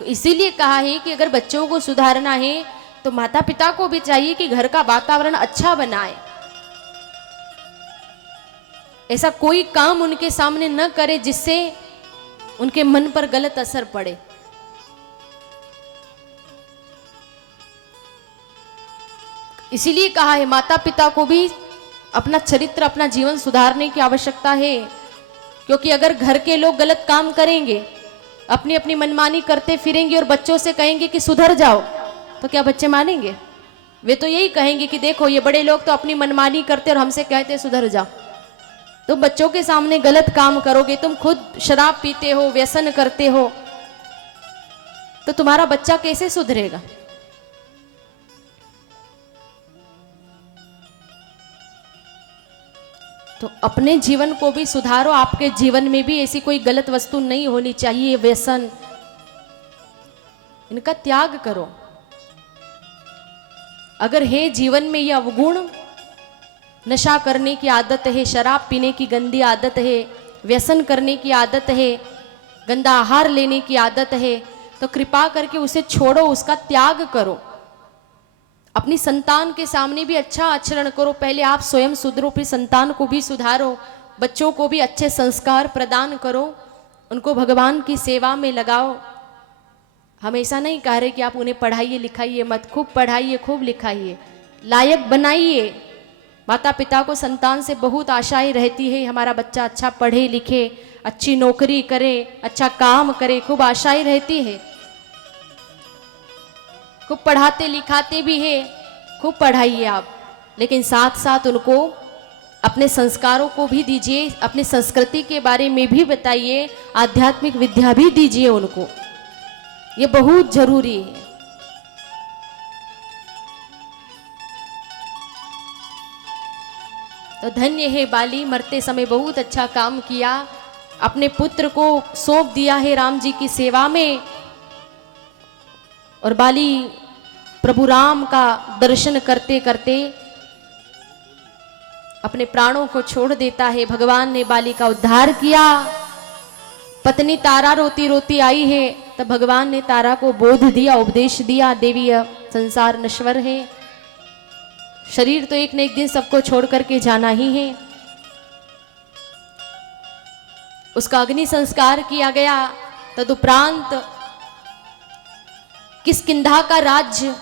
तो इसीलिए कहा है कि अगर बच्चों को सुधारना है तो माता पिता को भी चाहिए कि घर का वातावरण अच्छा बनाए, ऐसा कोई काम उनके सामने न करे जिससे उनके मन पर गलत असर पड़े। इसीलिए कहा है माता पिता को भी अपना चरित्र, अपना जीवन सुधारने की आवश्यकता है, क्योंकि अगर घर के लोग गलत काम करेंगे, अपनी अपनी मनमानी करते फिरेंगे और बच्चों से कहेंगे कि सुधर जाओ, तो क्या बच्चे मानेंगे? वे तो यही कहेंगे कि देखो ये बड़े लोग तो अपनी मनमानी करते और हमसे कहते सुधर जाओ। तुम बच्चों के सामने गलत काम करोगे, तुम खुद शराब पीते हो, व्यसन करते हो, तो तुम्हारा बच्चा कैसे सुधरेगा? तो अपने जीवन को भी सुधारो, आपके जीवन में भी ऐसी कोई गलत वस्तु नहीं होनी चाहिए, व्यसन, इनका त्याग करो। अगर है जीवन में यह अवगुण, नशा करने की आदत है, शराब पीने की गंदी आदत है, व्यसन करने की आदत है, गंदा आहार लेने की आदत है, तो कृपा करके उसे छोड़ो, उसका त्याग करो। अपनी संतान के सामने भी अच्छा आचरण करो। पहले आप स्वयं सुधरो, फिर संतान को भी सुधारो, बच्चों को भी अच्छे संस्कार प्रदान करो, उनको भगवान की सेवा में लगाओ। हम ऐसा नहीं कह रहे कि आप उन्हें पढ़ाइए लिखाइए मत, खूब पढ़ाइए, खूब लिखाइए, लायक बनाइए। माता पिता को संतान से बहुत आशाएं रहती है, हमारा बच्चा अच्छा पढ़े लिखे, अच्छी नौकरी करे, अच्छा काम करे, खूब आशाएं रहती है। खूब पढ़ाते लिखाते भी है, खूब पढ़ाइए आप, लेकिन साथ साथ उनको अपने संस्कारों को भी दीजिए, अपनी संस्कृति के बारे में भी बताइए, आध्यात्मिक विद्या भी दीजिए उनको, ये बहुत जरूरी है। तो धन्य है बाली, मरते समय बहुत अच्छा काम किया, अपने पुत्र को सौंप दिया है राम जी की सेवा में। और बाली प्रभु राम का दर्शन करते करते अपने प्राणों को छोड़ देता है। भगवान ने बाली का उद्धार किया। पत्नी तारा रोती रोती आई है, तब भगवान ने तारा को बोध दिया, उपदेश दिया, देवी संसार नश्वर है, शरीर तो एक न एक दिन सबको छोड़ करके जाना ही है। उसका अग्नि संस्कार किया गया। तदुपरांत किष्किंधा का राज्य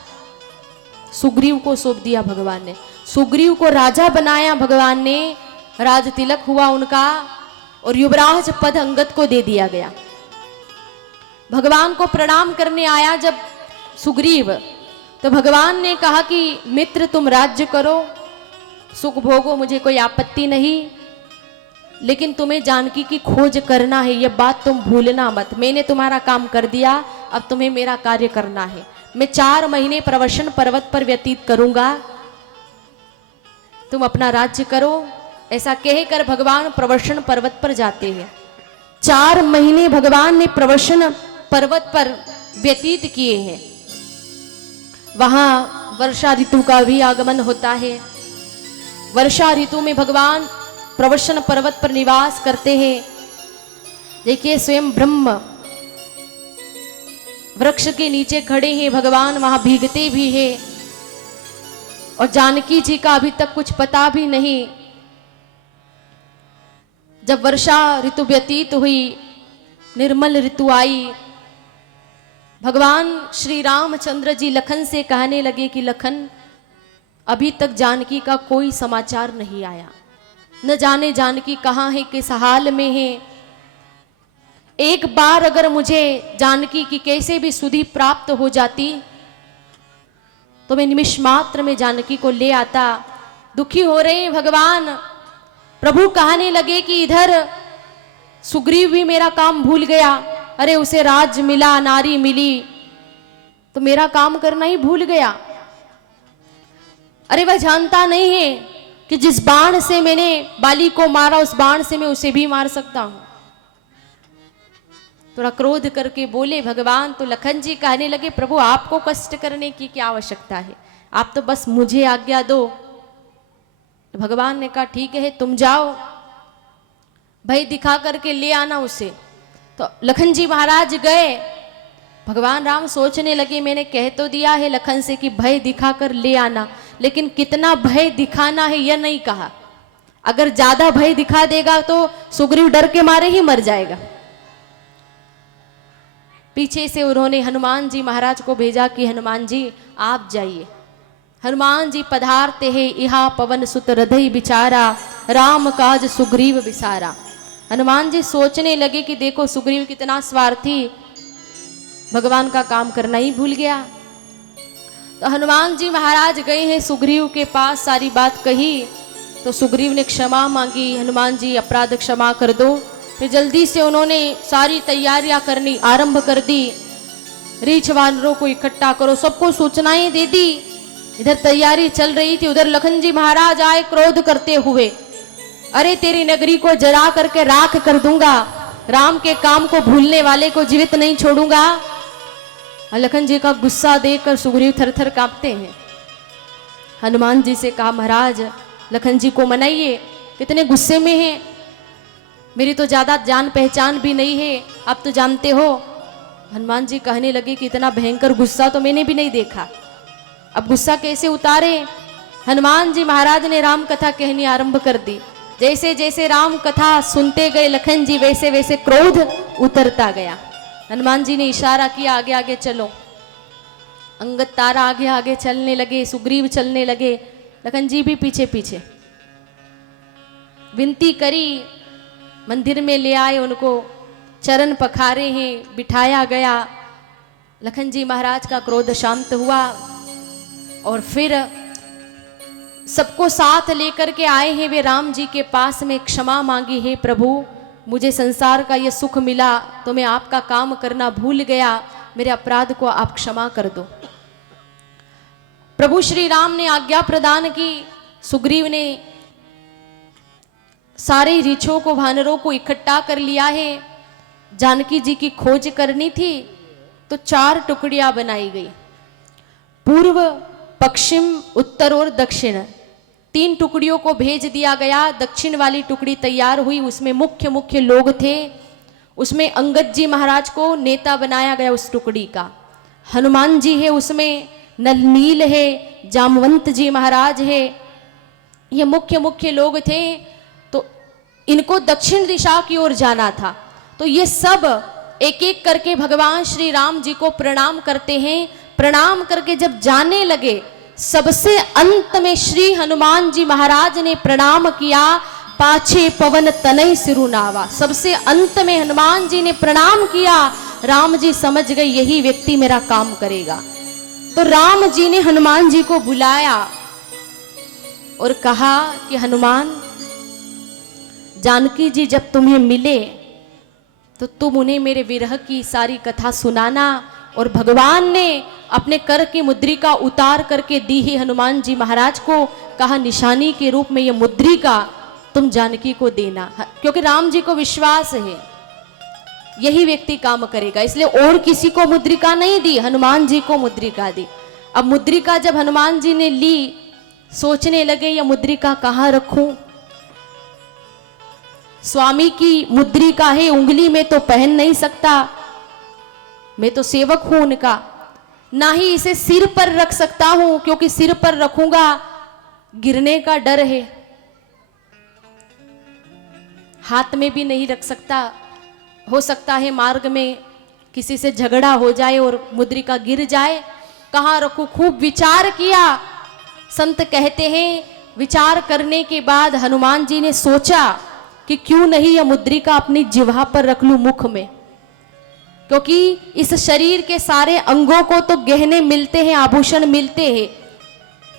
सुग्रीव को सौंप दिया भगवान ने। सुग्रीव को राजा बनाया भगवान ने, राज तिलक हुआ उनका, और युवराज पद अंगद को दे दिया गया। भगवान को प्रणाम करने आया जब सुग्रीव, तो भगवान ने कहा कि मित्र तुम राज्य करो, सुख भोगो, मुझे कोई आपत्ति नहीं, लेकिन तुम्हें जानकी की खोज करना है, यह बात तुम भूलना मत। मैंने तुम्हारा काम कर दिया, अब तुम्हें मेरा कार्य करना है। मैं 4 महीने प्रवशन पर्वत पर व्यतीत करूंगा, तुम अपना राज्य करो। ऐसा कहकर भगवान प्रवशन पर्वत पर जाते हैं। 4 महीने भगवान ने प्रवशन पर्वत पर व्यतीत किए हैं। वहां वर्षा ऋतु का भी आगमन होता है। वर्षा ऋतु में भगवान प्रवशन पर्वत पर निवास करते हैं। देखिए स्वयं ब्रह्म वृक्ष के नीचे खड़े हैं भगवान, वहां भीगते भी हैं, और जानकी जी का अभी तक कुछ पता भी नहीं। जब वर्षा ऋतु व्यतीत हुई, निर्मल ऋतु आई, भगवान श्री रामचंद्र जी लखन से कहने लगे कि लखन, अभी तक जानकी का कोई समाचार नहीं आया, न जाने जानकी कहाँ है, किस हाल में है। एक बार अगर मुझे जानकी की कैसे भी सुधि प्राप्त हो जाती तो मैं निमिष मात्र में जानकी को ले आता। दुखी हो रहे हैं भगवान। प्रभु कहने लगे कि इधर सुग्रीव भी मेरा काम भूल गया, अरे उसे राज मिला, नारी मिली, तो मेरा काम करना ही भूल गया। अरे वह जानता नहीं है कि जिस बाण से मैंने बाली को मारा, उस बाण से मैं उसे भी मार सकता हूं। थोड़ा क्रोध करके बोले भगवान। तो लखन जी कहने लगे प्रभु आपको कष्ट करने की क्या आवश्यकता है, आप तो बस मुझे आज्ञा दो। तो भगवान ने कहा ठीक है तुम जाओ, भय दिखा करके ले आना उसे। तो लखन जी महाराज गए, भगवान राम सोचने लगे, मैंने कह तो दिया है लखन से कि भय दिखाकर ले आना, लेकिन कितना भय दिखाना है यह नहीं कहा। अगर ज्यादा भय दिखा देगा तो सुग्रीव डर के मारे ही मर जाएगा। पीछे से उन्होंने हनुमान जी महाराज को भेजा कि हनुमान जी आप जाइए। हनुमान जी पधारते हैं, इहा पवन सुत हृदय बिचारा, राम काज सुग्रीव विसारा। हनुमान जी सोचने लगे कि देखो सुग्रीव कितना स्वार्थी, भगवान का काम करना ही भूल गया। तो हनुमान जी महाराज गए हैं सुग्रीव के पास, सारी बात कही तो सुग्रीव ने क्षमा मांगी, हनुमान जी अपराध क्षमा कर दो। फिर जल्दी से उन्होंने सारी तैयारियां करनी आरंभ कर दी, रीछ वानरों को इकट्ठा करो, सबको सूचनाएं दे दी। इधर तैयारी चल रही थी, उधर लखन जी महाराज आए क्रोध करते हुए, अरे तेरी नगरी को जला करके राख कर दूंगा, राम के काम को भूलने वाले को जीवित नहीं छोड़ूंगा। लखन जी का गुस्सा देखकर सुग्रीव थरथर कांपते हैं। हनुमान जी से कहा, महाराज लखन जी को मनाइए, कितने गुस्से में हैं, मेरी तो ज्यादा जान पहचान भी नहीं है, आप तो जानते हो। हनुमान जी कहने लगे कि इतना भयंकर गुस्सा तो मैंने भी नहीं देखा, अब गुस्सा कैसे उतारे। हनुमान जी महाराज ने राम कथा कहनी आरंभ कर दी। जैसे जैसे राम कथा सुनते गए लखन जी, वैसे वैसे क्रोध उतरता गया। हनुमान जी ने इशारा किया, आगे आगे चलो। अंगद तारा आगे आगे चलने लगे, सुग्रीव चलने लगे, लखन जी भी पीछे पीछे। विनती करी, मंदिर में ले आए, उनको चरण पखारे हैं, बिठाया गया। लखन जी महाराज का क्रोध शांत हुआ और फिर सबको साथ लेकर के आए हैं वे राम जी के पास में, क्षमा मांगी है प्रभु, मुझे संसार का ये सुख मिला तो मैं आपका काम करना भूल गया, मेरे अपराध को आप क्षमा कर दो। प्रभु श्री राम ने आज्ञा प्रदान की। सुग्रीव ने सारे रीछों को, वानरों को इकट्ठा कर लिया है। जानकी जी की खोज करनी थी तो 4 टुकड़ियां बनाई गई, पूर्व, पश्चिम, उत्तर और दक्षिण। 3 टुकड़ियों को भेज दिया गया। दक्षिण वाली टुकड़ी तैयार हुई, उसमें मुख्य मुख्य लोग थे। उसमें अंगद जी महाराज को नेता बनाया गया उस टुकड़ी का। हनुमान जी है उसमें, नलनील है, जामवंत जी महाराज है, ये मुख्य मुख्य लोग थे। तो इनको दक्षिण दिशा की ओर जाना था। तो ये सब एक एक करके भगवान श्री राम जी को प्रणाम करते हैं। प्रणाम करके जब जाने लगे, सबसे अंत में श्री हनुमान जी महाराज ने प्रणाम किया, पाछे पवन तनय सिरुनावा। सबसे अंत में हनुमान जी ने प्रणाम किया। राम जी समझ गए यही व्यक्ति मेरा काम करेगा। तो राम जी ने हनुमान जी को बुलाया और कहा कि हनुमान, जानकी जी जब तुम्हें मिले तो तुम उन्हें मेरे विरह की सारी कथा सुनाना। और भगवान ने अपने कर की मुद्रिका उतार करके दी है हनुमान जी महाराज को, कहा निशानी के रूप में ये मुद्रिका तुम जानकी को देना, क्योंकि राम जी को विश्वास है यही व्यक्ति काम करेगा, इसलिए और किसी को मुद्रिका नहीं दी, हनुमान जी को मुद्रिका दी। अब मुद्रिका जब हनुमान जी ने ली, सोचने लगे ये मुद्रिका कहाँ रखूं। स्वामी की मुद्रिका है, उंगली में तो पहन नहीं सकता, मैं तो सेवक हूं उनका, ना ही इसे सिर पर रख सकता हूं, क्योंकि सिर पर रखूंगा गिरने का डर है। हाथ में भी नहीं रख सकता, हो सकता है मार्ग में किसी से झगड़ा हो जाए और मुद्रिका गिर जाए। कहाँ रखूं, खूब विचार किया। संत कहते हैं विचार करने के बाद हनुमान जी ने सोचा कि क्यों नहीं यह मुद्रिका अपनी जिह्वा पर रख लूं, मुख में, क्योंकि इस शरीर के सारे अंगों को तो गहने मिलते हैं, आभूषण मिलते हैं।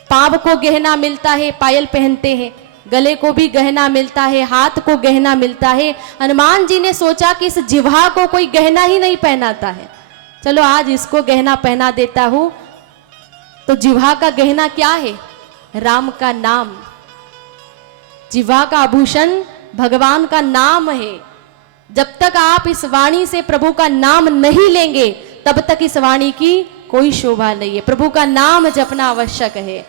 पांव को गहना मिलता है, पायल पहनते हैं, गले को भी गहना मिलता है, हाथ को गहना मिलता है। हनुमान जी ने सोचा कि इस जिह्वा को कोई गहना ही नहीं पहनाता है, चलो आज इसको गहना पहना देता हूं। तो जिह्वा का गहना क्या है? राम का नाम। जिह्वा का आभूषण भगवान का नाम है। जब तक आप इस वाणी से प्रभु का नाम नहीं लेंगे, तब तक इस वाणी की कोई शोभा नहीं है। प्रभु का नाम जपना आवश्यक है।